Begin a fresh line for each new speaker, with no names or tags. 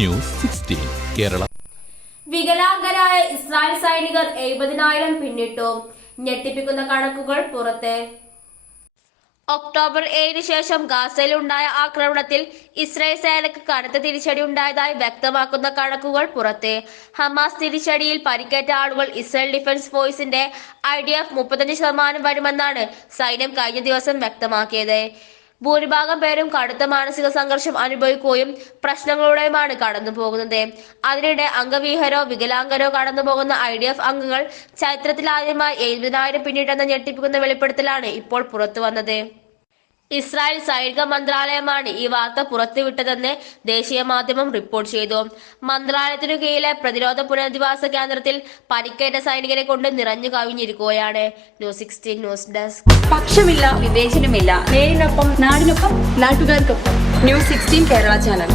News sixteen Kerala.
വികലാംഗരായ Israel സൈനികർ എഴുപതിനായിരം പിന്നിട്ടു. ഞെട്ടിപ്പിക്കുന്ന കണക്കുകൾ പുറത്ത്. ഒക്ടോബർ ഏഴിന് ശേഷം ഗാസയിലുണ്ടായ ആക്രമണത്തിൽ ഇസ്രായേൽ സേനയ്ക്ക് കനത്ത തിരിച്ചടി ഉണ്ടായതായി വ്യക്തമാക്കുന്ന കണക്കുകൾ പുറത്ത്. ഹമാസ് തിരിച്ചടിയിൽ പരിക്കേറ്റ ആളുകൾ ഇസ്രായേൽ ഡിഫൻസ് ഫോഴ്സിന്റെ ഐ ഡി എഫ് മുപ്പത്തഞ്ച് ശതമാനം വരുമെന്നാണ് സൈന്യം കഴിഞ്ഞ ദിവസം വ്യക്തമാക്കിയത്. ഭൂരിഭാഗം പേരും കടുത്ത മാനസിക സംഘർഷം അനുഭവിക്കുകയും പ്രശ്നങ്ങളുടെയുമാണ് കടന്നു പോകുന്നത് അതിനിടെ അംഗവീഹരോ വികലാംഗരോ കടന്നു പോകുന്ന ഐ ഡി എഫ് അംഗങ്ങൾ ചരിത്രത്തിൽ ആദ്യമായി എഴുപതിനായിരം പിന്നിട്ടെന്ന ഞെട്ടിപ്പിക്കുന്ന വെളിപ്പെടുത്തലാണ് ഇപ്പോൾ പുറത്തു വന്നത് ഇസ്രായേൽ സൈനിക മന്ത്രാലയമാണ് ഈ വാർത്ത പുറത്തുവിട്ടതെന്ന് ദേശീയ മാധ്യമം റിപ്പോർട്ട് ചെയ്തു. മന്ത്രാലയത്തിനു കീഴിലെ പ്രതിരോധ പുനരധിവാസ കേന്ദ്രത്തിൽ പരിക്കേറ്റ സൈനികരെ കൊണ്ട് നിറഞ്ഞു കവിഞ്ഞിരിക്കുകയാണ്. News sixteen news desk.
പക്ഷമില്ല വിവേചനമില്ല. നേരിനൊപ്പം നാടിനൊപ്പം നാട്ടുകാർക്കൊപ്പം. News sixteen Kerala channel.